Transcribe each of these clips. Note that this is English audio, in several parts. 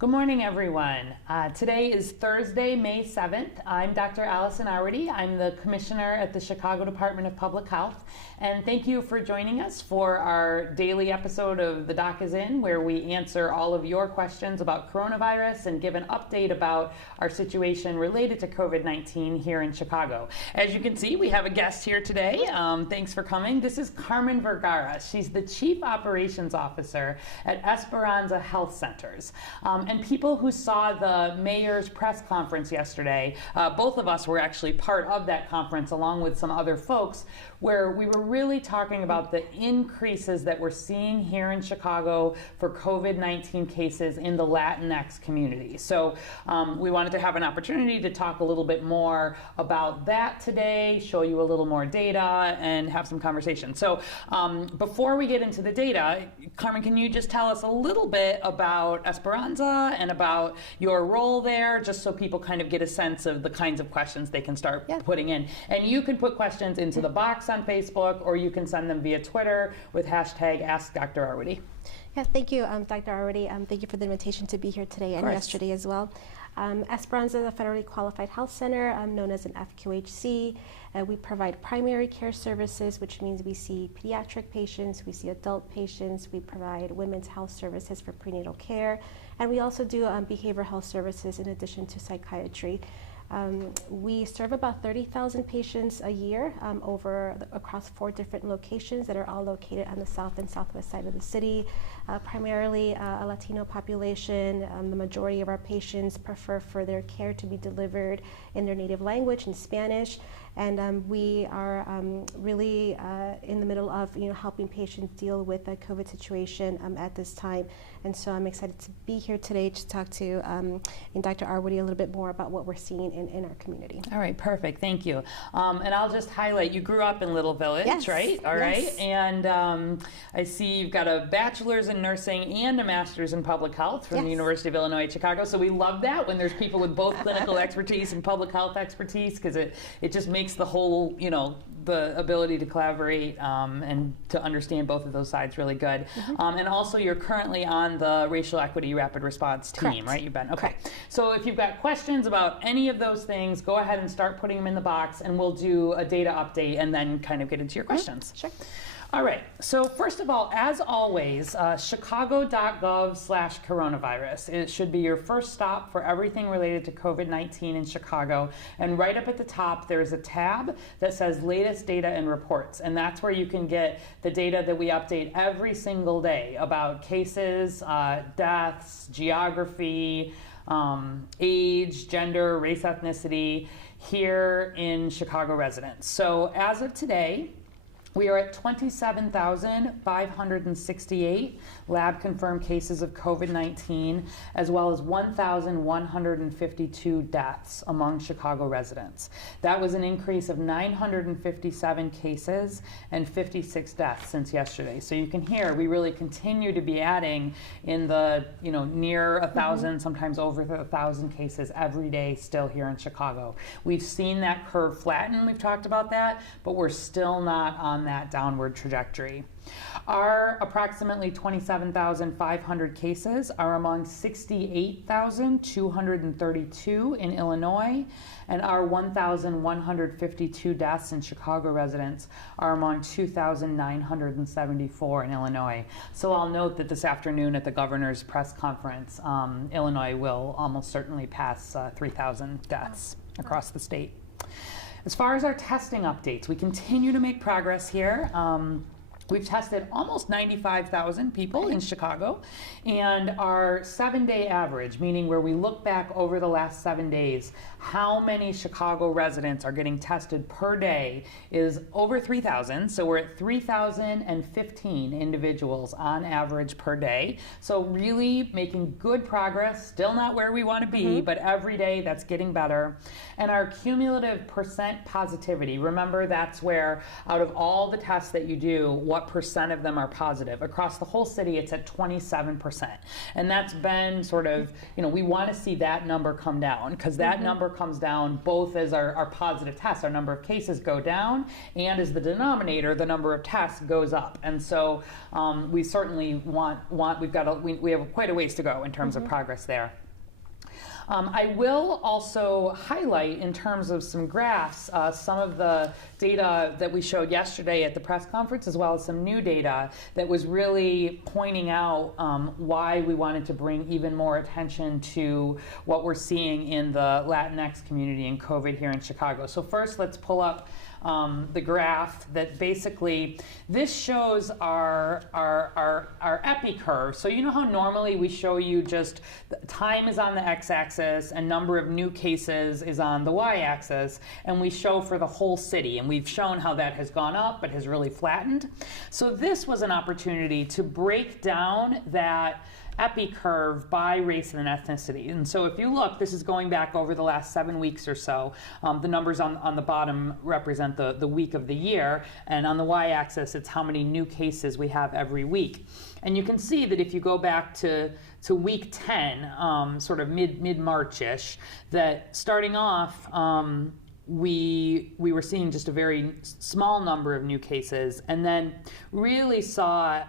Good morning, everyone. Today is Thursday, May 7th. I'm Dr. Allison Arwady. I'm the Commissioner at the Chicago Department of Public Health. And thank you for joining us for our daily episode of The Doc is In, where we answer all of your questions about coronavirus and give an update about our situation related to COVID-19 here in Chicago. As you can see, we have a guest here today. Thanks for coming. This is Carmen Vergara. She's the Chief Operations Officer at Esperanza Health Centers. And people who saw the mayor's press conference yesterday, both of us were actually part of that conference along with some other folks, where we were really talking about the increases that we're seeing here in Chicago for COVID-19 cases in the Latinx community. So we wanted to have an opportunity to talk a little bit more about that today, show you a little more data, and have some conversation. So before we get into the data, Carmen, can you just tell us a little bit about Esperanza and about your role there, just so people kind of get a sense of the kinds of questions they can start putting in. And you can put questions into the box on Facebook, or you can send them via Twitter with hashtag AskDrArwady. Yeah, thank you, Dr. Arwady. Thank you for the invitation to be here today and yesterday as well. Esperanza is a federally qualified health center known as an FQHC. We provide primary care services, which means we see pediatric patients, we see adult patients, we provide women's health services for prenatal care, and we also do behavioral health services in addition to psychiatry. We serve about 30,000 patients a year across 4 different locations that are all located on the south and southwest side of the city. Primarily a Latino population. The majority of our patients prefer for their care to be delivered in their native language, in Spanish. And we are really in the middle of helping patients deal with the COVID situation at this time. And so I'm excited to be here today to talk to Dr. Arwady a little bit more about what we're seeing in our community. All right, perfect, thank you. And I'll just highlight, you grew up in Little Village, yes. Right? All right. Yes. And I see you've got a bachelor's in nursing and a master's in public health from the University of Illinois at Chicago. So we love that when there's people with both clinical expertise and public health expertise, because it just makes the whole, the ability to collaborate and to understand both of those sides really good. Mm-hmm. And also you're currently on the Racial Equity Rapid Response team, Correct. right? You've been, okay. Correct. So if you've got questions about any of those things, go ahead and start putting them in the box, and we'll do a data update and then kind of get into your questions. Sure. All right, so first of all, as always, chicago.gov/coronavirus. It should be your first stop for everything related to COVID-19 in Chicago. And right up at the top, there's a tab that says latest data and reports. And that's where you can get the data that we update every single day about cases, deaths, geography, age, gender, race, ethnicity here in Chicago residents. So as of today, we are at 27,568 lab-confirmed cases of COVID-19, as well as 1,152 deaths among Chicago residents. That was an increase of 957 cases and 56 deaths since yesterday. So you can hear we really continue to be adding in the near 1,000, sometimes over 1,000 cases every day still here in Chicago. We've seen that curve flatten. We've talked about that, but we're still not on that downward trajectory. Our approximately 27,500 cases are among 68,232 in Illinois, and our 1,152 deaths in Chicago residents are among 2,974 in Illinois. So I'll note that this afternoon at the governor's press conference, Illinois will almost certainly pass 3,000 deaths across the state. As far as our testing updates, we continue to make progress here. We've tested almost 95,000 people in Chicago, and our 7-day average, meaning where we look back over the last 7 days, how many Chicago residents are getting tested per day, is over 3,000. So we're at 3,015 individuals on average per day. So really making good progress, still not where we want to be, but every day that's getting better. And our cumulative percent positivity, remember that's where out of all the tests that you do, what what percent of them are positive. Across the whole city, it's at 27%. And that's been sort of, we want to see that number come down, because that number comes down both as our positive tests, our number of cases go down, and as the denominator, the number of tests goes up. And so we certainly we have quite a ways to go in terms of progress there. I will also highlight, in terms of some graphs, some of the data that we showed yesterday at the press conference, as well as some new data that was really pointing out why we wanted to bring even more attention to what we're seeing in the Latinx community in COVID here in Chicago. So first, let's pull up the graph that basically, this shows our epi curve. So you know how normally we show you just time is on the x-axis and number of new cases is on the y-axis, and we show for the whole city, and we've shown how that has gone up but has really flattened. So this was an opportunity to break down that epi curve by race and ethnicity. And so if you look, this is going back over the last 7 weeks or so. The numbers on the bottom represent the week of the year, and on the y-axis, it's how many new cases we have every week. And you can see that if you go back to week 10, sort of mid-March-ish, that starting off, we were seeing just a very small number of new cases, and then really saw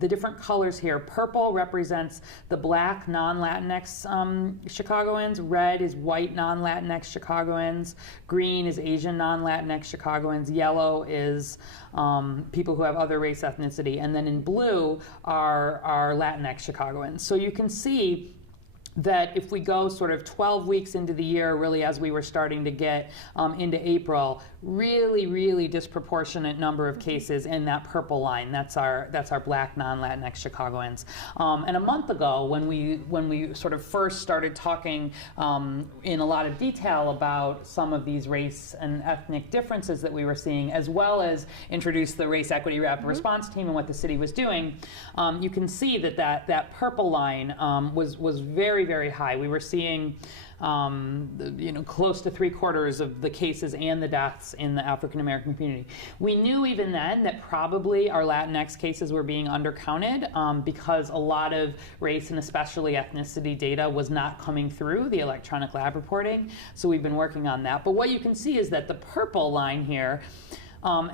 the different colors here. Purple represents the Black non-Latinx Chicagoans, red is white non-Latinx Chicagoans, green is Asian non-Latinx Chicagoans, yellow is people who have other race ethnicity, and then in blue are Latinx Chicagoans. So you can see that if we go sort of 12 weeks into the year, really as we were starting to get into April, really disproportionate number of cases in that purple line. That's our Black non-Latinx Chicagoans. And a month ago, when we sort of first started talking in a lot of detail about some of these race and ethnic differences that we were seeing, as well as introduce the Race Equity Rapid Response Team and what the city was doing, you can see that purple line was very high. We were seeing close to 3/4 of the cases and the deaths in the African American community. We knew even then that probably our Latinx cases were being undercounted because a lot of race and especially ethnicity data was not coming through the electronic lab reporting. So we've been working on that. But what you can see is that the purple line here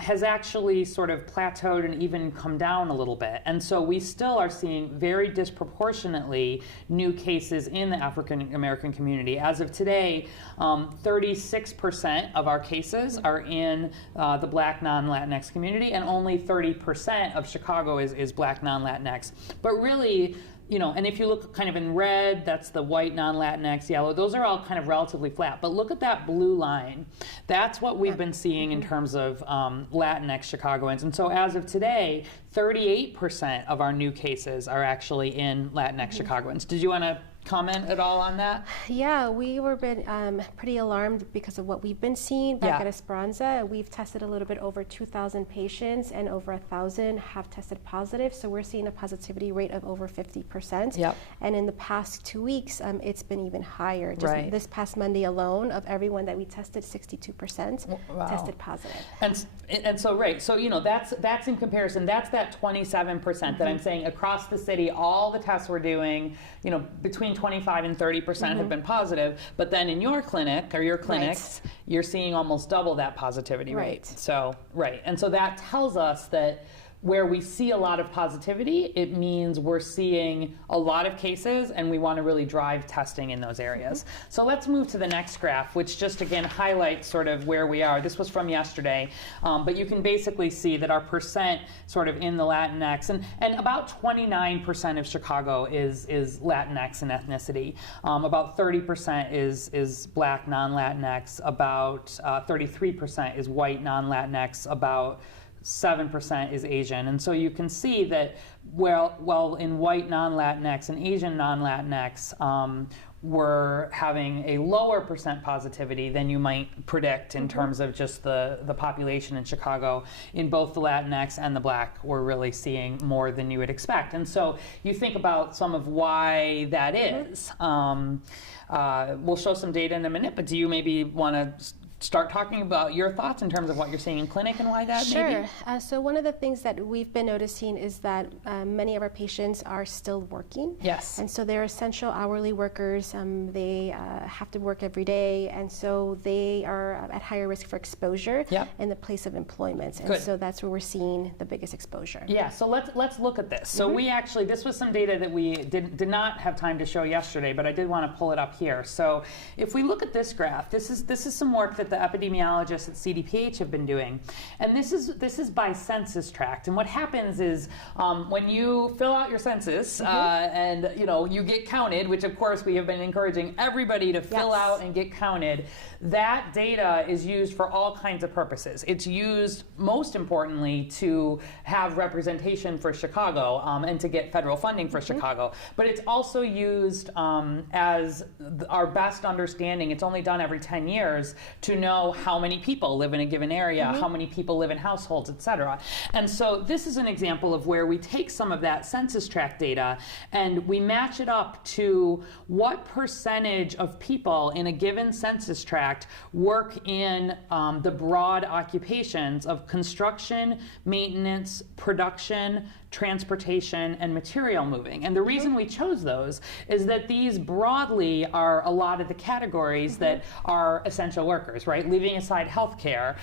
has actually sort of plateaued and even come down a little bit. And so we still are seeing very disproportionately new cases in the African American community. As of today, 36% of our cases are in the Black non-Latinx community, and only 30% of Chicago is Black non-Latinx. But really, and if you look kind of in red, that's the white non-Latinx, yellow, those are all kind of relatively flat. But look at that blue line. That's what we've been seeing in terms of Latinx Chicagoans. And so as of today, 38% of our new cases are actually in Latinx Chicagoans. Did you want to comment at all on that? Yeah, we were pretty alarmed because of what we've been seeing back at Esperanza. We've tested a little bit over 2,000 patients, and over 1,000 have tested positive. So we're seeing a positivity rate of over 50%. Yep. And in the past 2 weeks, it's been even higher. Just this past Monday alone, of everyone that we tested, 62% tested positive. And so that's in comparison. That's that 27% that I'm saying across the city. All the tests we're doing, between 25 and 30% have been positive, but then in your clinic or your clinics, you're seeing almost double that positivity rate. So, and so that tells us that where we see a lot of positivity, it means we're seeing a lot of cases, and we want to really drive testing in those areas. So let's move to the next graph, which just again highlights sort of where we are. This was from yesterday, but you can basically see that our percent sort of in the Latinx, and about 29% of Chicago is Latinx in ethnicity. About 30% is Black non-Latinx, about 33% is white non-Latinx, about 7% is Asian. And so you can see that well in white non-Latinx and Asian non-Latinx, we're having a lower percent positivity than you might predict in terms of just the population in Chicago. In both the Latinx and the Black, we're really seeing more than you would expect. And so you think about some of why that is. We'll show some data in a minute, but do you maybe want to start talking about your thoughts in terms of what you're seeing in clinic and why that may be? Sure. So one of the things that we've been noticing is that many of our patients are still working. Yes. And so they're essential hourly workers. They have to work every day, and so they are at higher risk for exposure in the place of employment. And so that's where we're seeing the biggest exposure. Yeah, so let's look at this. So we actually, this was some data that we did not have time to show yesterday, but I did want to pull it up here. So if we look at this graph, this is some work that the epidemiologists at CDPH have been doing, and this is by census tract. And what happens is when you fill out your census and you get counted, which of course we have been encouraging everybody to fill out and get counted, that data is used for all kinds of purposes. It's used most importantly to have representation for Chicago and to get federal funding for Chicago, but it's also used as our best understanding. It's only done every 10 years to know how many people live in a given area, how many people live in households, et cetera. And so this is an example of where we take some of that census tract data and we match it up to what percentage of people in a given census tract work in the broad occupations of construction, maintenance, production, transportation, and material moving. And the reason we chose those is that these broadly are a lot of the categories that are essential workers, right? Leaving aside healthcare,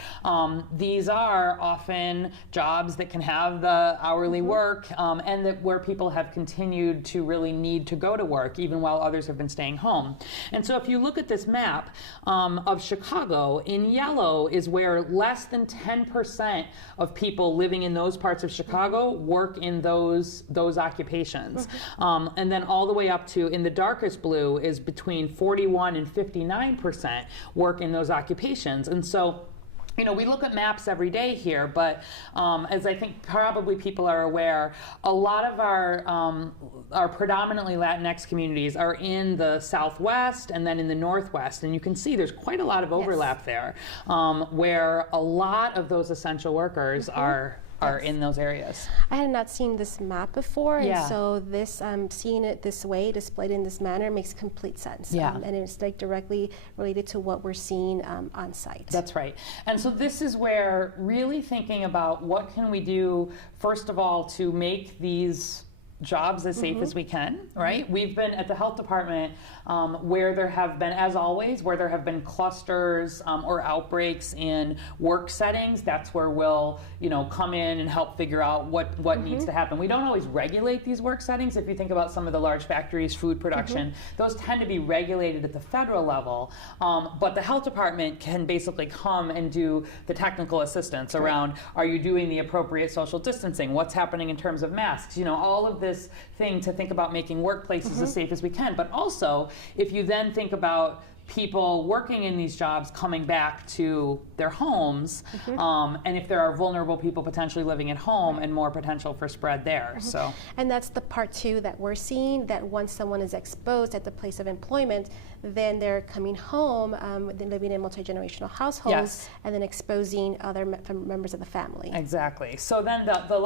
these are often jobs that can have the hourly work and that where people have continued to really need to go to work even while others have been staying home. And so if you look at this map of Chicago, in yellow is where less than 10% of people living in those parts of Chicago work in those occupations. And then all the way up to, in the darkest blue, is between 41 and 59% work in those occupations. And so we look at maps every day here, but as I think probably people are aware, a lot of our predominantly Latinx communities are in the Southwest and then in the Northwest. And you can see there's quite a lot of overlap there, where a lot of those essential workers are in those areas. I had not seen this map before, and so this seeing it this way, displayed in this manner, makes complete sense. And it's directly related to what we're seeing on site. That's right. And so this is where really thinking about what can we do, first of all, to make these jobs as safe as we can, right? We've been at the health department where there have been, as always, where there have been clusters or outbreaks in work settings. That's where we'll, come in and help figure out what needs to happen. We don't always regulate these work settings. If you think about some of the large factories, food production, those tend to be regulated at the federal level. But the health department can basically come and do the technical assistance around, are you doing the appropriate social distancing? What's happening in terms of masks? All of this thing to think about making workplaces as safe as we can. But also, if you then think about people working in these jobs coming back to their homes, and if there are vulnerable people potentially living at home and more potential for spread there. So, and that's the part too that we're seeing, that once someone is exposed at the place of employment, then they're coming home, they're living in multi-generational households, and then exposing other members of the family. Exactly. So then the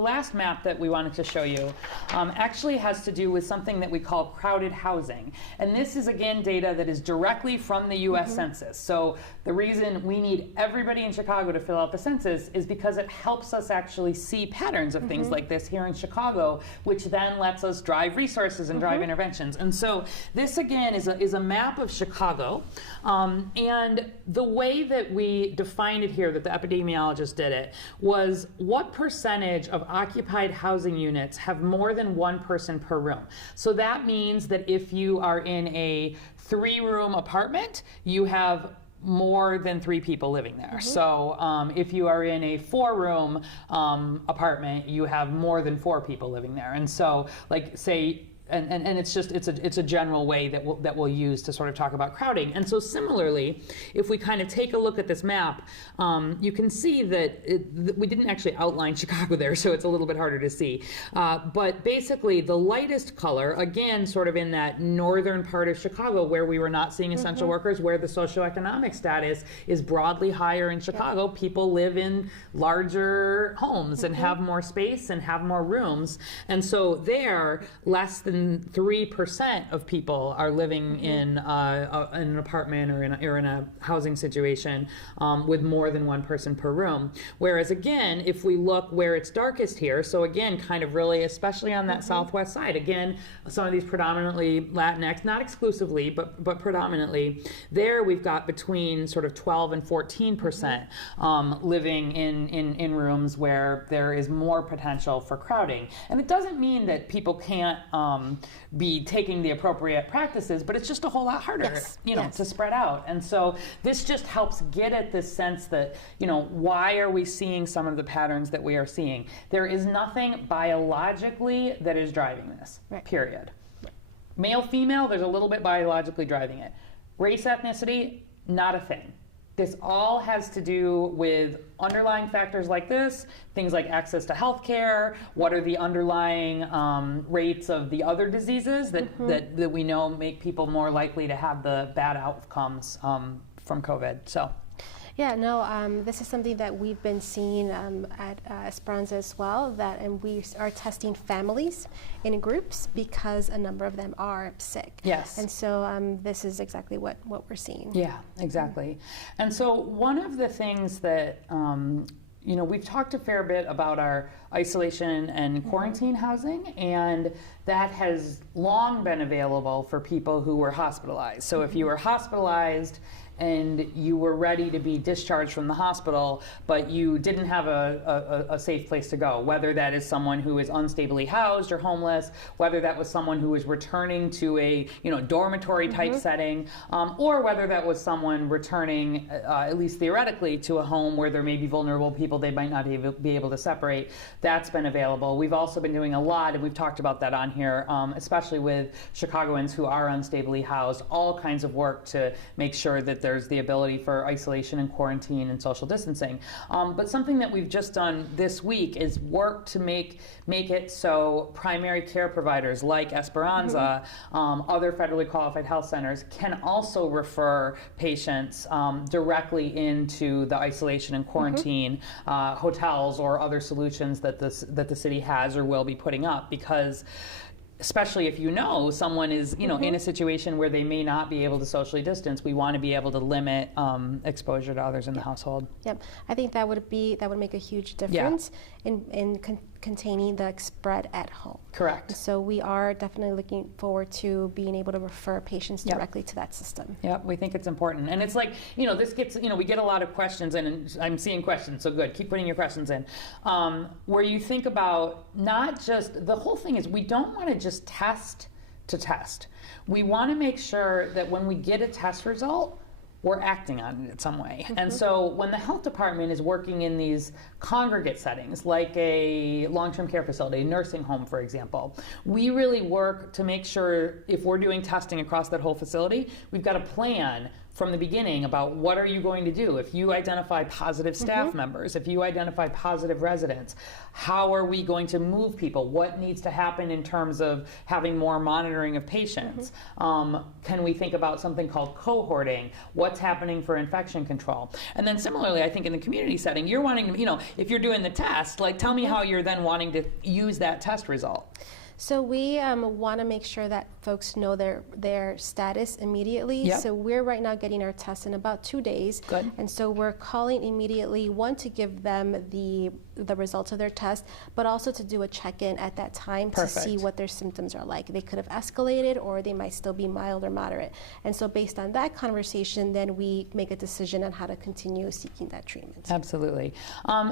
last map that we wanted to show you actually has to do with something that we call crowded housing. And this is, again, data that is directly from the U.S. Census. So the reason we need everybody in Chicago to fill out the census is because it helps us actually see patterns of things like this here in Chicago, which then lets us drive resources and drive interventions. And so this, again, is a map of Chicago. And the way that we defined it here, that the epidemiologist did it, was what percentage of occupied housing units have more than one person per room. So that means that if you are in a 3-room apartment, you have more than 3 people living there. So if you are in a 4-room apartment, you have more than 4 people living there. And so, like, say, and it's a general way that we'll use to sort of talk about crowding. And so similarly, if we kind of take a look at this map, you can see that we didn't actually outline Chicago there, so it's a little bit harder to see. But basically, the lightest color, again, sort of in that northern part of Chicago where we were not seeing essential workers, where the socioeconomic status is broadly higher in Chicago. People live in larger homes and have more space and have more rooms. And so there, less than than 3% of people are living in an apartment or in a housing situation with more than one person per room. Whereas again, if we look where it's darkest here, so again, kind of really, especially on that southwest side, again, some of these predominantly Latinx, not exclusively, but predominantly, there we've got between sort of 12 and 14% living in rooms where there is more potential for crowding. And it doesn't mean that people can't be taking the appropriate practices, but it's just a whole lot harder, to spread out. And so this just helps get at this sense that, why are we seeing some of the patterns that we are seeing? There is nothing biologically that is driving this, period. Male, female, there's a little bit biologically driving it. Race, ethnicity, not a thing. This all has to do with underlying factors like this, things like access to health care, what are the underlying rates of the other diseases that we know make people more likely to have the bad outcomes from COVID. So. Yeah, no, this is something that we've been seeing at Esperanza as well, and we are testing families in groups because a number of them are sick. Yes. And so this is exactly what we're seeing. Yeah, exactly. And so one of the things that, we've talked a fair bit about our isolation and quarantine housing, and that has long been available for people who were hospitalized. So if you were hospitalized and you were ready to be discharged from the hospital, but you didn't have a safe place to go, whether that is someone who is unstably housed or homeless, whether that was someone who was returning to a dormitory type setting, or whether that was someone returning, at least theoretically, to a home where there may be vulnerable people they might not be able to separate. That's been available. We've also been doing a lot, and we've talked about that on here, especially with Chicagoans who are unstably housed, all kinds of work to make sure that there's the ability for isolation and quarantine and social distancing. But something that we've just done this week is work to make it so primary care providers like Esperanza, other federally qualified health centers, can also refer patients directly into the isolation and quarantine hotels or other solutions that the city has or will be putting up, because especially if someone is in a situation where they may not be able to socially distance, we want to be able to limit exposure to others in the household. Yep, I think that would make a huge difference in containing the spread at home. Correct. So we are definitely looking forward to being able to refer patients directly to that system. Yep, we think it's important. And it's like, this gets, we get a lot of questions in, and I'm seeing questions, so good, keep putting your questions in, where you think about not just, the whole thing is we don't want to just test to test. We want to make sure that when we get a test result, we're acting on it in some way. And so when the health department is working in these congregate settings, like a long-term care facility, a nursing home, for example, we really work to make sure if we're doing testing across that whole facility, we've got a plan from the beginning about what are you going to do if you identify positive staff members, if you identify positive residents, how are we going to move people, what needs to happen in terms of having more monitoring of patients, can we think about something called cohorting, what's happening for infection control. And then similarly, I think in the community setting, you're wanting to, if you're doing the test, like tell me how you're then wanting to use that test result. So we want to make sure that folks know their status immediately. Yep. So we're right now getting our tests in about 2 days. Good. And so we're calling immediately, one, to give them the results of their test, but also to do a check-in at that time to see what their symptoms are like. They could have escalated or they might still be mild or moderate. And so based on that conversation, then we make a decision on how to continue seeking that treatment. Absolutely.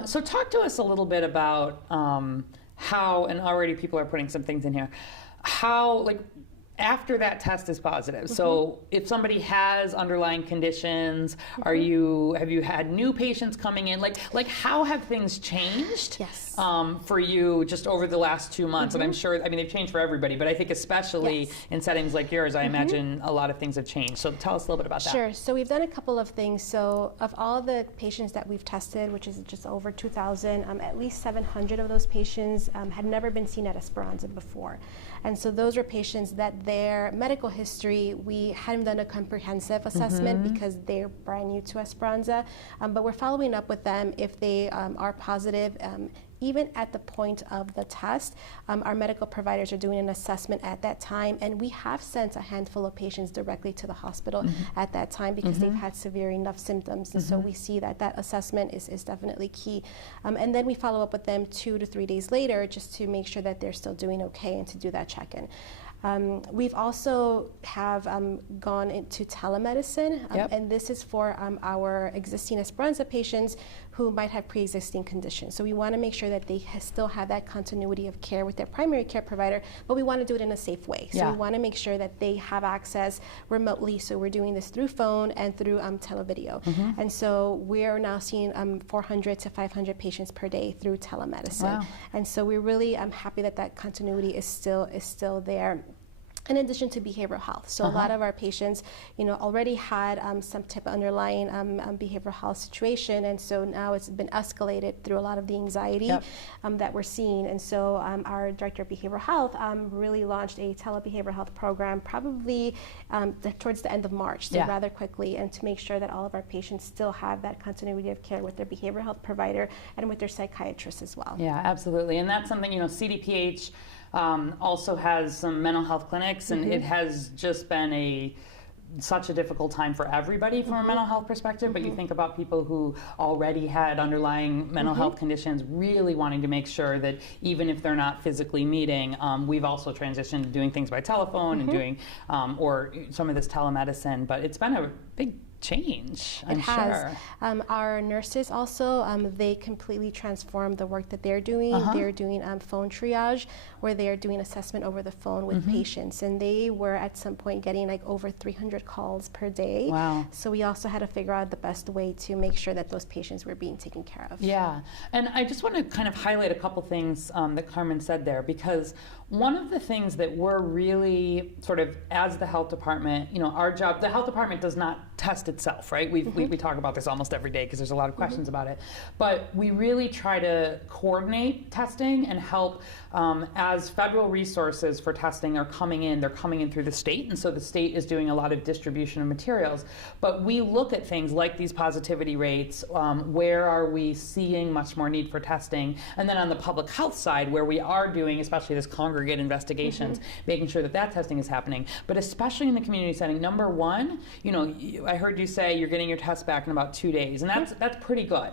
So talk to us a little bit about how, and already people are putting some things in here, how, after that test is positive, so if somebody has underlying conditions, have you had new patients coming in? Like how have things changed for you just over the last 2 months? And I'm sure, they've changed for everybody, but I think especially in settings like yours, I imagine a lot of things have changed. So tell us a little bit about that. Sure. So we've done a couple of things. So of all the patients that we've tested, which is just over 2,000, at least 700 of those patients had never been seen at Esperanza before. And so those were patients that their medical history, we hadn't done a comprehensive assessment because they're brand new to Esperanza, but we're following up with them if they are positive even at the point of the test, our medical providers are doing an assessment at that time, and we have sent a handful of patients directly to the hospital at that time because they've had severe enough symptoms. And so we see that that assessment is definitely key. And then we follow up with them 2 to 3 days later just to make sure that they're still doing okay and to do that check-in. We've also have gone into telemedicine, and this is for our existing Esperanza patients who might have pre-existing conditions. So we want to make sure that they still have that continuity of care with their primary care provider, but we want to do it in a safe way. So we want to make sure that they have access remotely. So we're doing this through phone and through televideo. And so we're now seeing 400 to 500 patients per day through telemedicine. Wow. And so we're really happy that that continuity is still there. In addition to behavioral health. So a lot of our patients, already had some type of underlying behavioral health situation, and so now it's been escalated through a lot of the anxiety that we're seeing. And so our director of behavioral health really launched a telebehavioral health program probably towards the end of March, so rather quickly, and to make sure that all of our patients still have that continuity of care with their behavioral health provider and with their psychiatrist as well. Yeah, absolutely. And that's something, CDPH also has some mental health clinics, and it has just been such a difficult time for everybody from a mental health perspective, but you think about people who already had underlying mental health conditions, really wanting to make sure that even if they're not physically meeting, we've also transitioned to doing things by telephone and doing, or some of this telemedicine, but it's been a big change, I'm sure. Our nurses also, they completely transformed the work that they're doing. They're doing phone triage, where they are doing assessment over the phone with patients, and they were at some point getting like over 300 calls per day. Wow. So we also had to figure out the best way to make sure that those patients were being taken care of. Yeah, and I just want to kind of highlight a couple things that Carmen said there, because one of the things that we're really sort of, as the health department, our job, the health department does not test itself, right? We talk about this almost every day because there's a lot of questions about it. But we really try to coordinate testing and help as federal resources for testing are coming in. They're coming in through the state, and so the state is doing a lot of distribution of materials. But we look at things like these positivity rates, where are we seeing much more need for testing, and then on the public health side, where we are doing, especially this congregate investigations, making sure that that testing is happening. But especially in the community setting, number one, I heard you say you're getting your test back in about 2 days, and that's pretty good.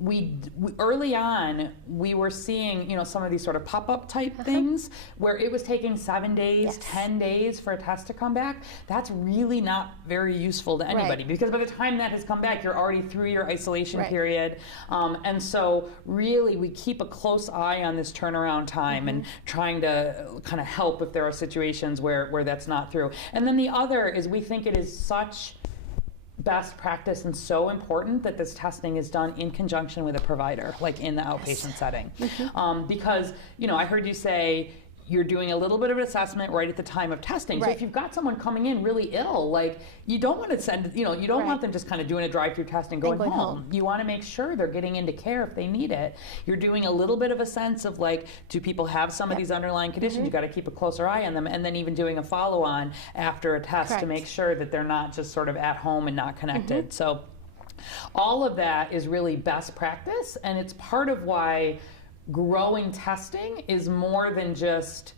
We early on, we were seeing, some of these sort of pop-up type things where it was taking 7 days, 10 days for a test to come back. That's really not very useful to anybody, because by the time that has come back, you're already through your isolation period. And so really, we keep a close eye on this turnaround time and trying to kind of help if there are situations where that's not through. And then the other is, we think it is such best practice and so important that this testing is done in conjunction with a provider, like in the outpatient setting. Because, I heard you say you're doing a little bit of an assessment right at the time of testing. So if you've got someone coming in really ill, like, you don't want to send, you don't want them just kind of doing a drive-through test and going home. You want to make sure they're getting into care if they need it. You're doing a little bit of a sense of, like, do people have some of these underlying conditions? You got to keep a closer eye on them, and then even doing a follow-on after a test to make sure that they're not just sort of at home and not connected. So all of that is really best practice, and it's part of why growing testing is more than just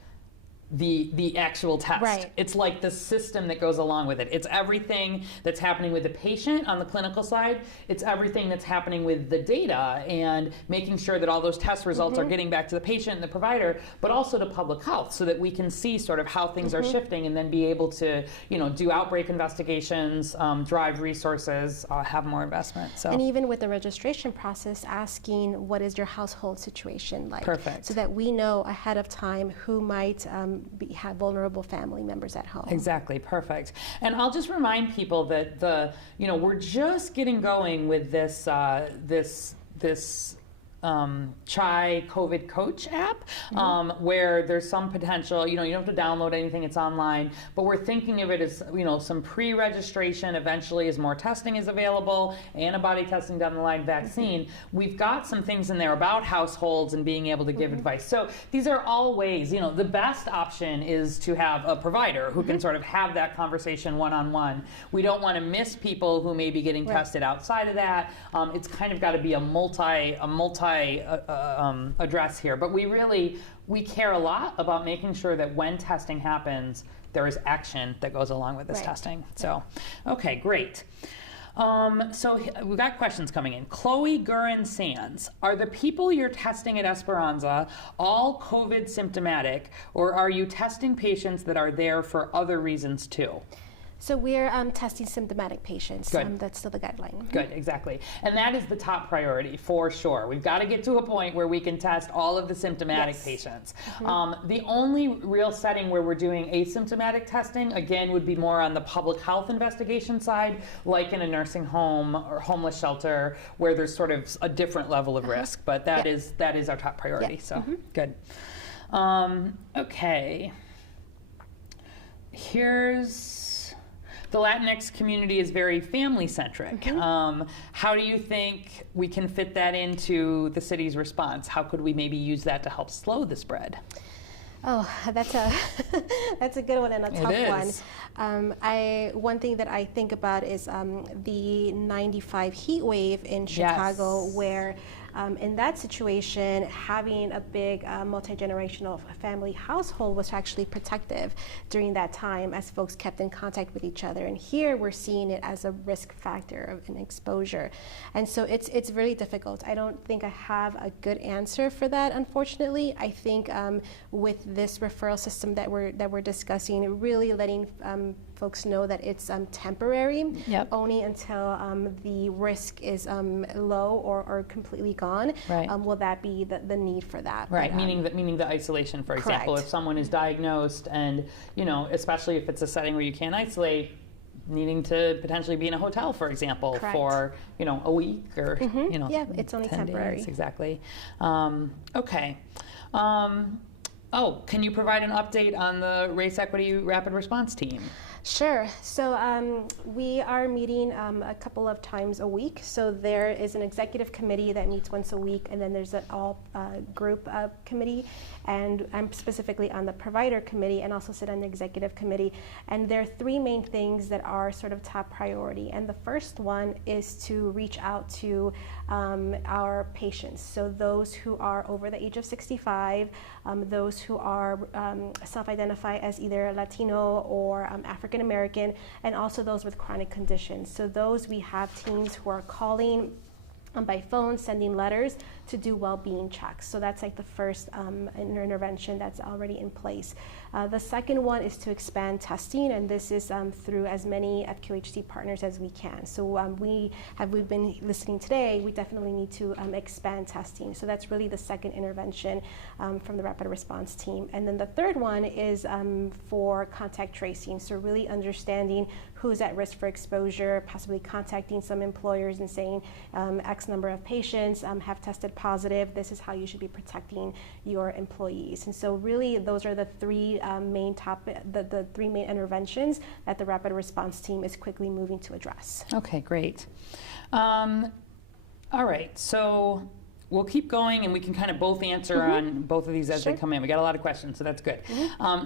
the actual test. It's like the system that goes along with it. It's everything that's happening with the patient on the clinical side. It's everything that's happening with the data and making sure that all those test results are getting back to the patient and the provider, but also to public health, so that we can see sort of how things are shifting, and then be able to, do outbreak investigations, drive resources, have more investment. So. And even with the registration process, asking what is your household situation like? Perfect. So that we know ahead of time who might have vulnerable family members at home. Exactly, perfect. And I'll just remind people that we're just getting going with this Chai COVID Coach app, where there's some potential, you don't have to download anything, it's online, but we're thinking of it as, some pre-registration eventually as more testing is available, antibody testing down the line, vaccine. We've got some things in there about households and being able to give advice. So these are all ways, the best option is to have a provider who can sort of have that conversation one-on-one. We don't want to miss people who may be getting tested outside of that. It's kind of got to be a multi address here, but we care a lot about making sure that when testing happens, there is action that goes along with this testing. So, okay, great. So we've got questions coming in. Chloe Gurin Sands, are the people you're testing at Esperanza all COVID symptomatic, or are you testing patients that are there for other reasons too? So we're testing symptomatic patients. Good. That's still the guideline. Good, exactly. And that is the top priority for sure. We've got to get to a point where we can test all of the symptomatic patients. The only real setting where we're doing asymptomatic testing, again, would be more on the public health investigation side, like in a nursing home or homeless shelter, where there's sort of a different level of risk. But that is our top priority. So good. Okay. Here's... The Latinx community is very family-centric. How do you think we can fit that into the city's response? How could we maybe use that to help slow the spread? Oh, that's a good one and a tough one. One thing that I think about is the 95 heat wave in Chicago, where in that situation, having a big multi-generational family household was actually protective during that time as folks kept in contact with each other. And here we're seeing it as a risk factor of an exposure. And so it's really difficult. I don't think I have a good answer for that, unfortunately. I think with this referral system that we're discussing, really letting folks know that it's temporary, only until the risk is low or completely gone. Will that be the need for that? Right, but, meaning the isolation, for example. If someone is diagnosed and, especially if it's a setting where you can't isolate, needing to potentially be in a hotel, for example, for, a week or, it's only 10 temporary. days, exactly. Okay. Can you provide an update on the Race Equity Rapid Response Team? Sure. So we are meeting a couple of times a week. So there is an executive committee that meets once a week, and then there's an all group committee. And I'm specifically on the provider committee and also sit on the executive committee. And there are three main things that are sort of top priority. And the first one is to reach out to our patients. So those who are over the age of 65, those who are self-identify as either Latino or African American, and also those with chronic conditions. So those, we have teams who are calling by phone, sending letters to do well-being checks. So that's like the first intervention that's already in place. The second one is to expand testing, and this is through as many FQHC partners as we can. So we've been listening today, we definitely need to expand testing. So that's really the second intervention from the rapid response team. And then the third one is for contact tracing. So really understanding who's at risk for exposure, possibly contacting some employers and saying X number of patients have tested positive. This is how you should be protecting your employees. And so really those are the three main the three main interventions that the rapid response team is quickly moving to address. Okay, great. All right, so we'll keep going, and we can kind of both answer on both of these as they come in. We got a lot of questions, so that's good.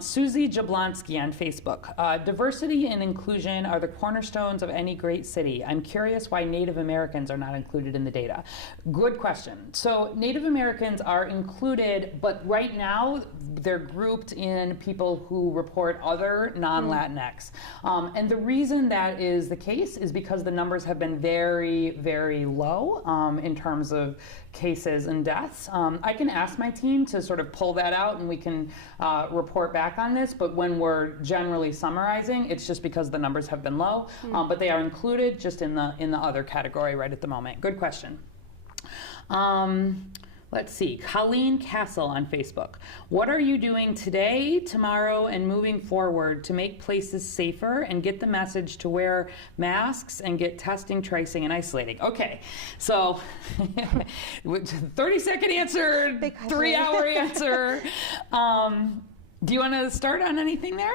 Susie Jablonski on Facebook. Diversity and inclusion are the cornerstones of any great city. I'm curious why Native Americans are not included in the data. Good question. So Native Americans are included, but right now they're grouped in people who report other non-Latinx. And the reason that is the case is because the numbers have been very, very low in terms of cases and deaths. I can ask my team to sort of pull that out and we can report back on this, but when we're generally summarizing, it's just because the numbers have been low, but they are included just in the other category right at the moment. Good question. Let's see, Colleen Castle on Facebook. What are you doing today, tomorrow, and moving forward to make places safer and get the message to wear masks and get testing, tracing, and isolating? Okay, so 30-second answer, 3-hour answer. Do you want to start on anything there?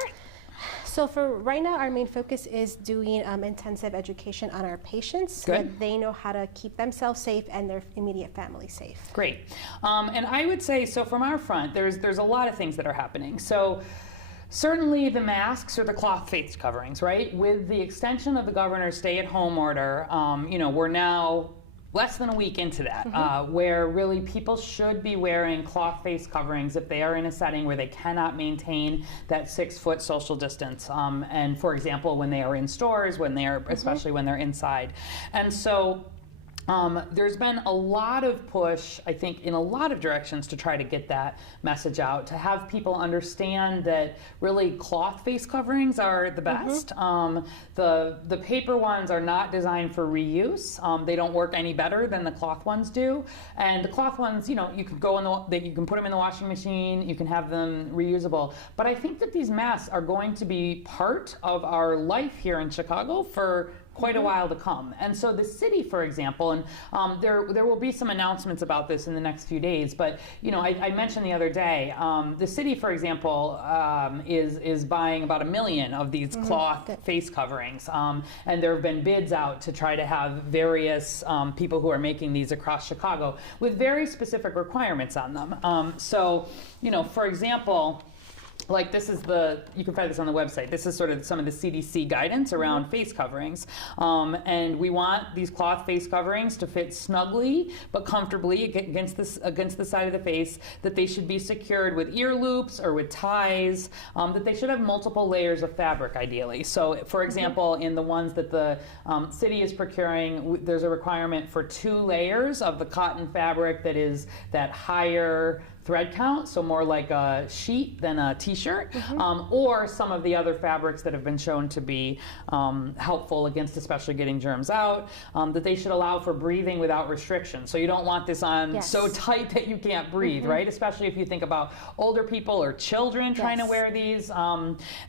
So for right now, our main focus is doing intensive education on our patients so that they know how to keep themselves safe and their immediate family safe. Great. And I would say, so from our front, there's a lot of things that are happening. So certainly the masks or the cloth face coverings, right? With the extension of the governor's stay-at-home order, we're now less than a week into that, where really people should be wearing cloth face coverings if they are in a setting where they cannot maintain that 6-foot social distance. And for example, when they are in stores, when they are, especially when they're inside. And so there's been a lot of push, I think, in a lot of directions to try to get that message out, to have people understand that really cloth face coverings are the best. The paper ones are not designed for reuse. They don't work any better than the cloth ones do. And the cloth ones, you know, you could go in you can put them in the washing machine, you can have them reusable. But I think that these masks are going to be part of our life here in Chicago for quite a while to come. And so the city, for example, and there will be some announcements about this in the next few days, but you know, I mentioned the other day, the city, for example, is buying about 1 million of these cloth face coverings. And there have been bids out to try to have various people who are making these across Chicago with very specific requirements on them. So, you know, for example, like this is you can find this on the website. This is sort of some of the CDC guidance around face coverings. And we want these cloth face coverings to fit snugly but comfortably against the side of the face, that they should be secured with ear loops or with ties, that they should have multiple layers of fabric ideally. So for example, in the ones that the city is procuring, there's a requirement for 2 layers of the cotton fabric that is that higher thread count, so more like a sheet than a t-shirt, or some of the other fabrics that have been shown to be helpful against especially getting germs out, that they should allow for breathing without restriction. So you don't want this on so tight that you can't breathe, right? Especially if you think about older people or children trying to wear these,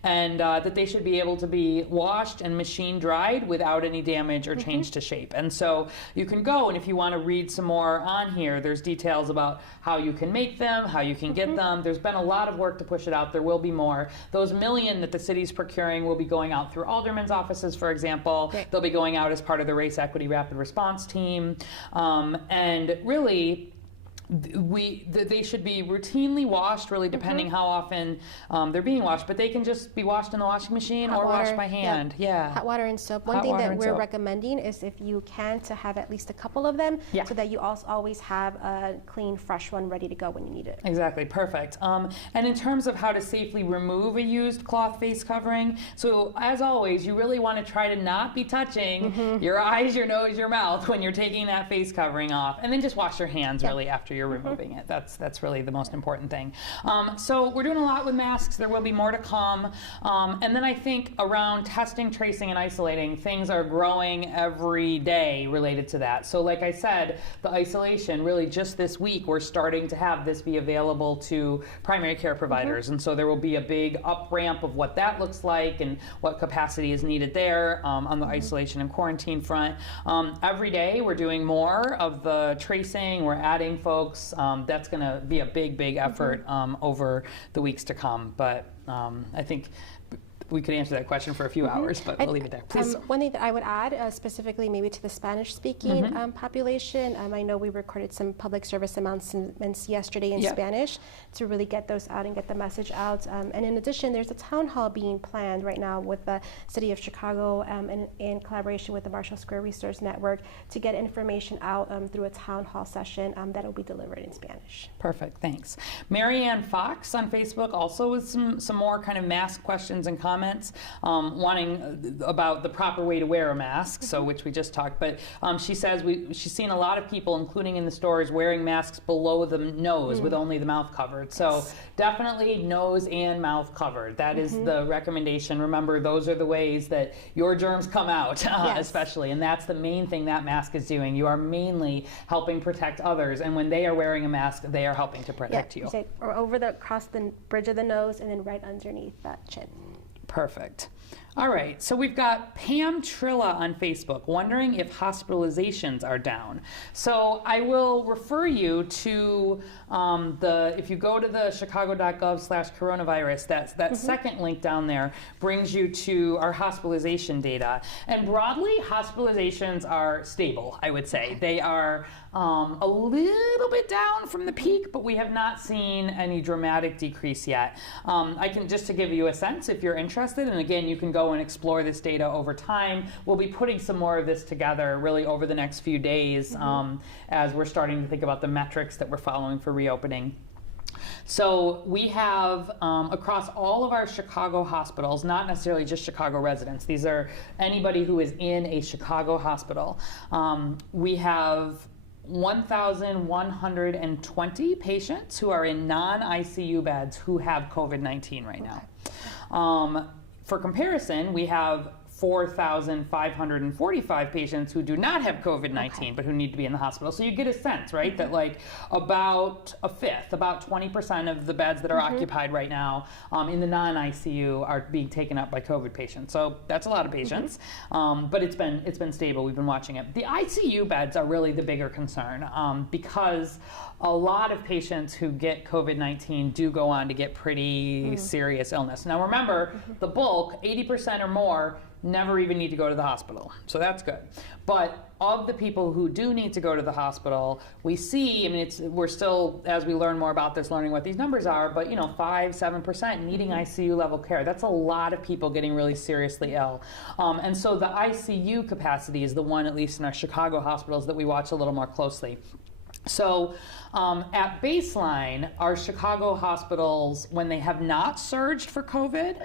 and that they should be able to be washed and machine dried without any damage or change to shape. And so you can go, and if you want to read some more on here, there's details about how you can make them, how you can get them. There's been a lot of work to push it out. There will be more. Those 1 million that the city's procuring will be going out through aldermen's offices, for example. They'll be going out as part of the Race Equity Rapid Response Team. And really, they should be routinely washed, really depending how often they're being washed, but they can just be washed in the washing machine or washed by hand. Hot water and soap. One thing that we're recommending is, if you can, to have at least a couple of them, so that you also always have a clean, fresh one ready to go when you need it. Exactly, perfect. And in terms of how to safely remove a used cloth face covering, so as always, you really want to try to not be touching your eyes, your nose, your mouth when you're taking that face covering off, and then just wash your hands really after you're removing it. That's really the most important thing. So we're doing a lot with masks. There will be more to come. And then I think around testing, tracing, and isolating, things are growing every day related to that. So like I said, the isolation, really just this week, we're starting to have this be available to primary care providers. And so there will be a big up ramp of what that looks like and what capacity is needed there on the isolation and quarantine front. Every day we're doing more of the tracing. We're adding folks. That's going to be a big effort over the weeks to come. But I think we could answer that question for a few hours, but we'll leave it there. Please. One thing that I would add, specifically maybe to the Spanish-speaking population, I know we recorded some public service announcements yesterday in Spanish to really get those out and get the message out. And in addition, there's a town hall being planned right now with the City of Chicago in collaboration with the Marshall Square Resource Network to get information out through a town hall session that will be delivered in Spanish. Perfect, thanks. Marianne Fox on Facebook also with some more kind of mask questions and comments, wanting about the proper way to wear a mask, so which we just talked, but she says she's seen a lot of people, including in the stores, wearing masks below the nose with only the mouth covered. So definitely nose and mouth covered. That is the recommendation. Remember, those are the ways that your germs come out, especially, and that's the main thing that mask is doing. You are mainly helping protect others, and when they are wearing a mask, they are helping to protect you. Or across the bridge of the nose and then right underneath that chin. Perfect. All right, so we've got Pam Trilla on Facebook wondering if hospitalizations are down. So I will refer you to if you go to the chicago.gov/coronavirus, that second link down there brings you to our hospitalization data. And broadly, hospitalizations are stable, I would say. They are a little bit down from the peak, but we have not seen any dramatic decrease yet. I can, just to give you a sense, if you're interested, and again, you you can go and explore this data over time. We'll be putting some more of this together really over the next few days as we're starting to think about the metrics that we're following for reopening. So we have, across all of our Chicago hospitals, not necessarily just Chicago residents, these are anybody who is in a Chicago hospital, we have 1,120 patients who are in non-ICU beds who have COVID-19 right now. For comparison, we have 4,545 patients who do not have COVID-19 but who need to be in the hospital. So you get a sense, right, that like about a fifth, about 20% of the beds that are occupied right now in the non-ICU are being taken up by COVID patients. So that's a lot of patients, but it's been stable. We've been watching it. The ICU beds are really the bigger concern because a lot of patients who get COVID-19 do go on to get pretty serious illness. Now remember, the bulk, 80% or more, never even need to go to the hospital. So that's good. But of the people who do need to go to the hospital, we see, I mean, we're still, as we learn more about this, learning what these numbers are, but 5-7% needing ICU level care. That's a lot of people getting really seriously ill. And so the ICU capacity is the one, at least in our Chicago hospitals, that we watch a little more closely. So at baseline, our Chicago hospitals, when they have not surged for COVID,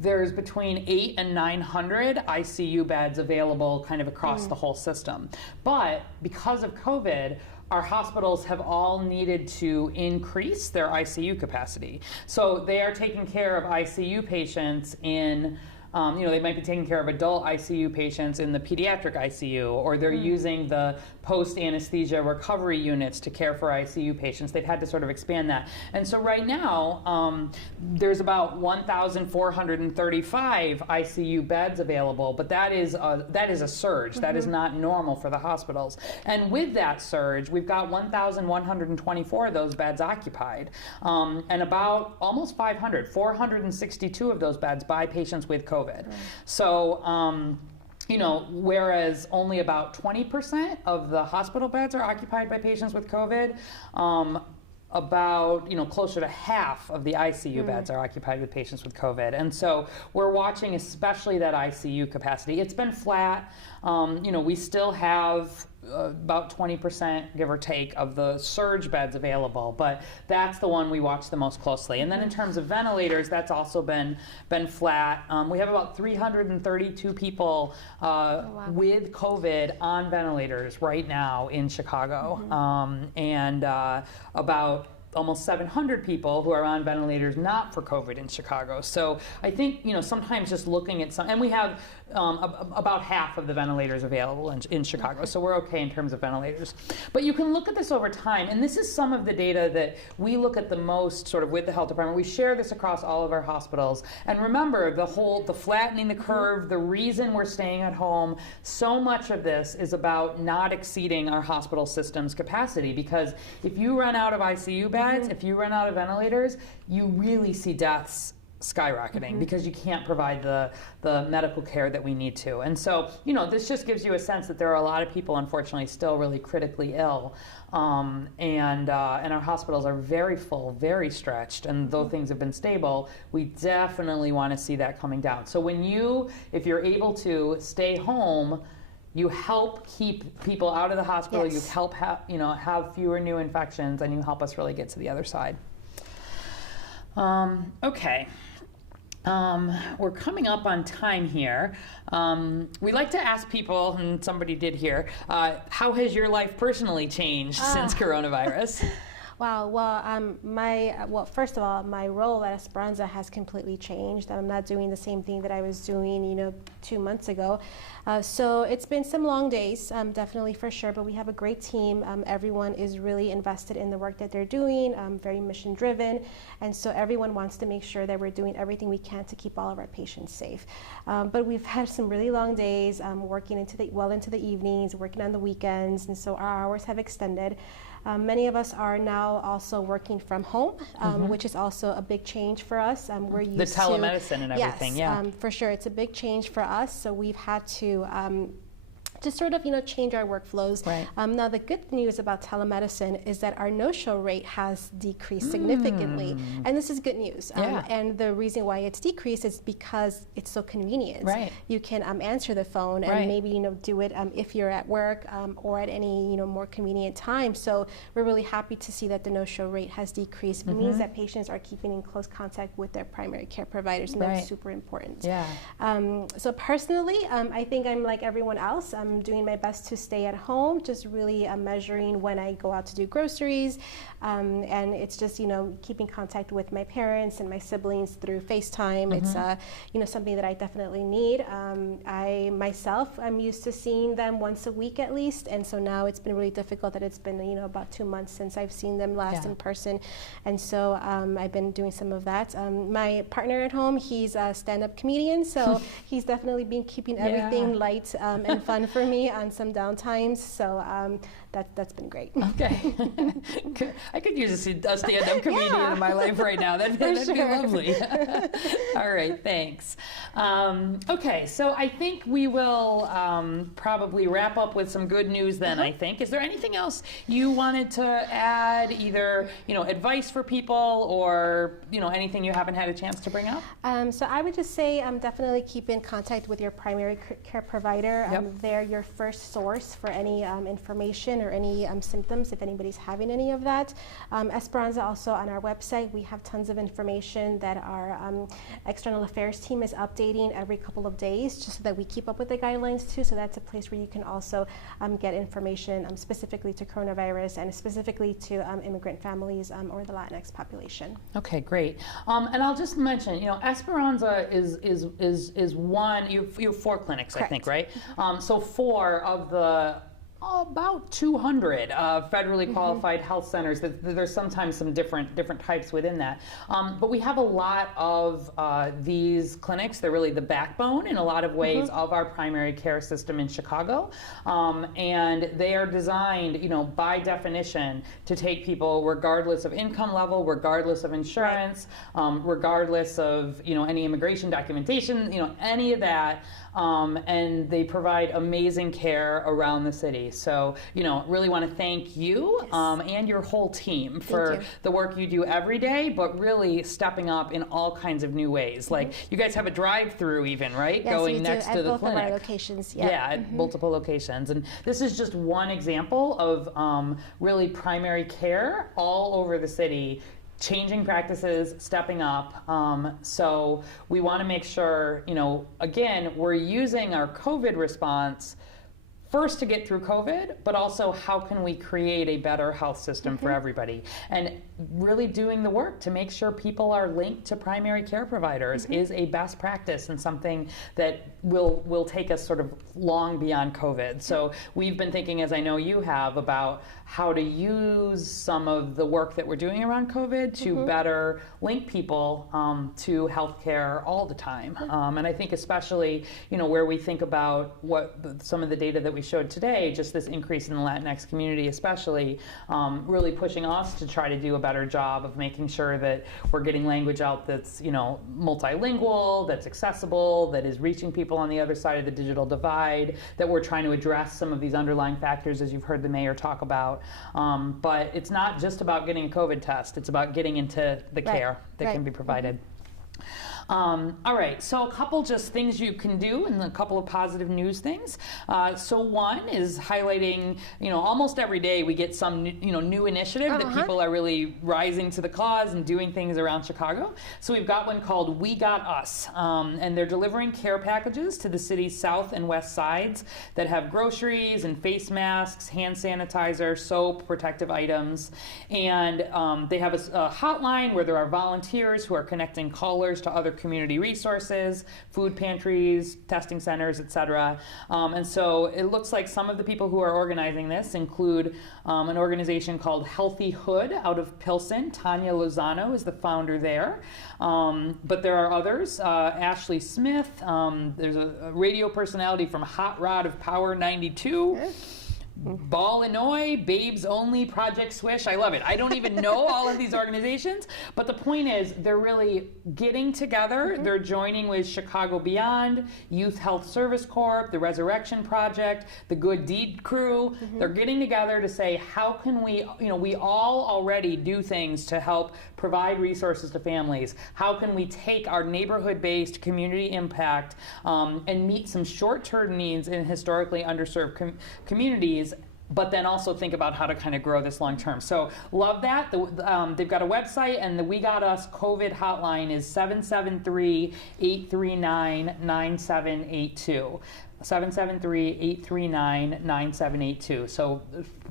there's between 800 and 900 ICU beds available kind of across the whole system. But because of COVID, our hospitals have all needed to increase their ICU capacity. So they are taking care of ICU patients in they might be taking care of adult ICU patients in the pediatric ICU, or they're using the post-anesthesia recovery units to care for ICU patients. They've had to sort of expand that. And so right now, there's about 1,435 ICU beds available, but that is a surge. That is not normal for the hospitals. And with that surge, we've got 1,124 of those beds occupied, and about almost 462 of those beds by patients with COVID. So, whereas only about 20% of the hospital beds are occupied by patients with COVID, about closer to half of the ICU beds are occupied with patients with COVID. And so we're watching especially that ICU capacity. It's been flat. We still have about 20%, give or take, of the surge beds available, but that's the one we watch the most closely. And then in terms of ventilators, that's also been flat. We have about 332 people with COVID on ventilators right now in Chicago, and about almost 700 people who are on ventilators not for COVID in Chicago. So I think, sometimes just looking at and we have about half of the ventilators available in Chicago, so we're okay in terms of ventilators. But you can look at this over time, and this is some of the data that we look at the most sort of with the health department. We share this across all of our hospitals. And remember, the flattening the curve, the reason we're staying at home, so much of this is about not exceeding our hospital system's capacity, because if you run out of ICU beds, if you run out of ventilators, you really see deaths skyrocketing because you can't provide the medical care that we need to. And so, this just gives you a sense that there are a lot of people, unfortunately, still really critically ill. And our hospitals are very full, very stretched, and though things have been stable, we definitely want to see that coming down. So if you're able to stay home, you help keep people out of the hospital, you help have fewer new infections, and you help us really get to the other side. Okay. We're coming up on time here. We like to ask people, and somebody did here, how has your life personally changed since coronavirus? Wow. Well, first of all, my role at Esperanza has completely changed. I'm not doing the same thing that I was doing, 2 months ago. So it's been some long days, definitely for sure. But we have a great team. Everyone is really invested in the work that they're doing. Very mission driven, and so everyone wants to make sure that we're doing everything we can to keep all of our patients safe. But we've had some really long days, working into the evenings, working on the weekends, and so our hours have extended. Many of us are now also working from home, which is also a big change for us. We're used to the telemedicine and everything. Yes, for sure. It's a big change for us. So we've had to to sort of, change our workflows. Right. Now, the good news about telemedicine is that our no-show rate has decreased significantly, and this is good news. Yeah. And the reason why it's decreased is because it's so convenient. Right. You can answer the phone and Right. maybe do it if you're at work or at any more convenient time. So we're really happy to see that the no-show rate has decreased. It means that patients are keeping in close contact with their primary care providers, and Right. that's super important. Yeah. So personally, I think I'm like everyone else. I'm doing my best to stay at home, just really measuring when I go out to do groceries. And it's just, keeping contact with my parents and my siblings through FaceTime. It's, something that I definitely need. I myself, I'm used to seeing them once a week at least. And so now it's been really difficult that it's been, about 2 months since I've seen them last in person. And so I've been doing some of that. My partner at home, he's a stand-up comedian. So he's definitely been keeping everything light and fun for me on some downtimes. So that's been great. Okay. I could use a stand-up comedian in my life right now. That'd be lovely. All right, thanks. Okay, so I think we will probably wrap up with some good news then, I think. Is there anything else you wanted to add, either, advice for people or, anything you haven't had a chance to bring up? So I would just say definitely keep in contact with your primary care provider. They're your first source for any information or any symptoms, if anybody's having any of that. Esperanza, also on our website, we have tons of information that our external affairs team is updating every couple of days, just so that we keep up with the guidelines too. So that's a place where you can also get information specifically to coronavirus and specifically to immigrant families or the Latinx population. Okay, great. And I'll just mention, Esperanza is one. You have 4 clinics, Correct. I think, right? So 4 of the about 200 federally qualified health centers. There's sometimes some different types within that. But we have a lot of these clinics. They're really the backbone in a lot of ways of our primary care system in Chicago. And they are designed, by definition, to take people regardless of income level, regardless of insurance, regardless of, any immigration documentation, any of that. And they provide amazing care around the city. So, really want to thank you and your whole team for the work you do every day, but really stepping up in all kinds of new ways. Like, you guys have a drive-through even, right? Yes, Going we next do, to at the both clinic. of our locations. Yeah, at multiple locations. And this is just one example of really primary care all over the city, changing practices, stepping up. So we want to make sure, again, we're using our COVID response first to get through COVID, but also how can we create a better health system for everybody? And really doing the work to make sure people are linked to primary care providers is a best practice and something that will take us sort of long beyond COVID. So we've been thinking, as I know you have, about how to use some of the work that we're doing around COVID to better link people to healthcare all the time. And I think especially, where we think about some of the data that we showed today, just this increase in the Latinx community especially, really pushing us to try to do a better job of making sure that we're getting language out that's, multilingual, that's accessible, that is reaching people on the other side of the digital divide, that we're trying to address some of these underlying factors, as you've heard the mayor talk about. But it's not just about getting a COVID test, it's about getting into the care that can be provided. All right, so a couple just things you can do and a couple of positive news things. So one is highlighting, almost every day we get some, new initiative that people are really rising to the cause and doing things around Chicago. So we've got one called We Got Us, and they're delivering care packages to the city's south and west sides that have groceries and face masks, hand sanitizer, soap, protective items. And they have a hotline where there are volunteers who are connecting callers to other community resources, food pantries, testing centers, etc. And so it looks like some of the people who are organizing this include an organization called Healthy Hood out of Pilsen. Tanya Lozano is the founder there. But there are others. Ashley Smith, there's a radio personality from Hot Rod of Power 92. Ball Illinois, Babes Only, Project Swish. I love it. I don't even know all of these organizations, but the point is they're really getting together. They're joining with Chicago Beyond, Youth Health Service Corp, the Resurrection Project, the Good Deed Crew. They're getting together to say, how can we, we all already do things to help provide resources to families. How can we take our neighborhood-based community impact and meet some short-term needs in historically underserved communities, but then also think about how to kind of grow this long term. So love that. They've got a website, and the We Got Us COVID hotline is 773-839-9782. 773-839-9782. So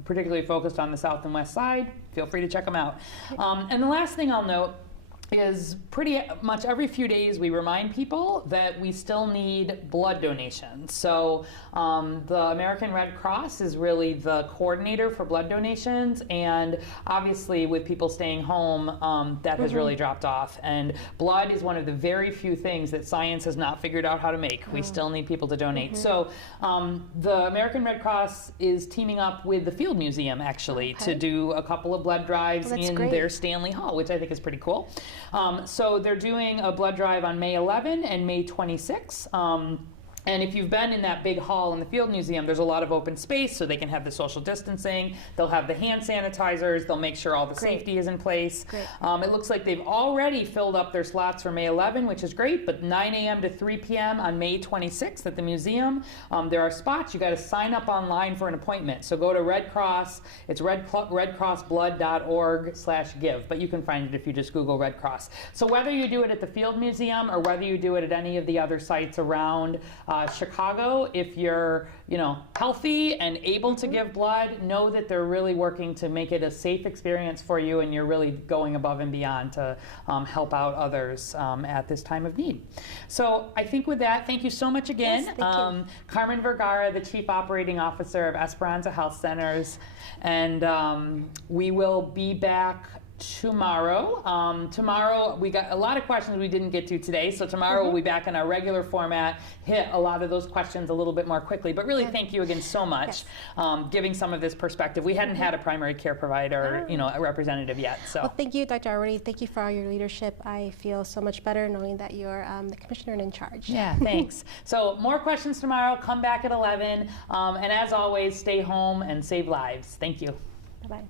particularly focused on the south and west side, feel free to check them out. And the last thing I'll note is pretty much every few days we remind people that we still need blood donations. So the American Red Cross is really the coordinator for blood donations, and obviously with people staying home, that has really dropped off. And blood is one of the very few things that science has not figured out how to make. We still need people to donate. So the American Red Cross is teaming up with the Field Museum actually to do a couple of blood drives in their Stanley Hall, which I think is pretty cool. So they're doing a blood drive on May 11 and May 26. And if you've been in that big hall in the Field Museum, there's a lot of open space, so they can have the social distancing. They'll have the hand sanitizers. They'll make sure all the safety is in place. It looks like they've already filled up their slots for May 11, which is great, but 9 a.m. to 3 p.m. on May 26th at the museum. There are spots. You got to sign up online for an appointment. So go to Red Cross. It's redcrossblood.org/give, but you can find it if you just Google Red Cross. So whether you do it at the Field Museum or whether you do it at any of the other sites around Chicago, if you're healthy and able to give blood, know that they're really working to make it a safe experience for you, and you're really going above and beyond to help out others at this time of need. So I think with that, thank you so much again. Yes, thank you. Carmen Vergara, the Chief Operating Officer of Esperanza Health Centers, and we will be back tomorrow. Tomorrow we got a lot of questions we didn't get to today, so tomorrow we'll be back in our regular format, hit a lot of those questions a little bit more quickly. But really, thank you again so much, giving some of this perspective. We hadn't had a primary care provider, a representative yet. So well, thank you, Dr. Arwady. Thank you for all your leadership. I feel so much better knowing that you're the commissioner in charge. Yeah, thanks. So more questions tomorrow. Come back at 11, and as always, stay home and save lives. Thank you. Bye-bye.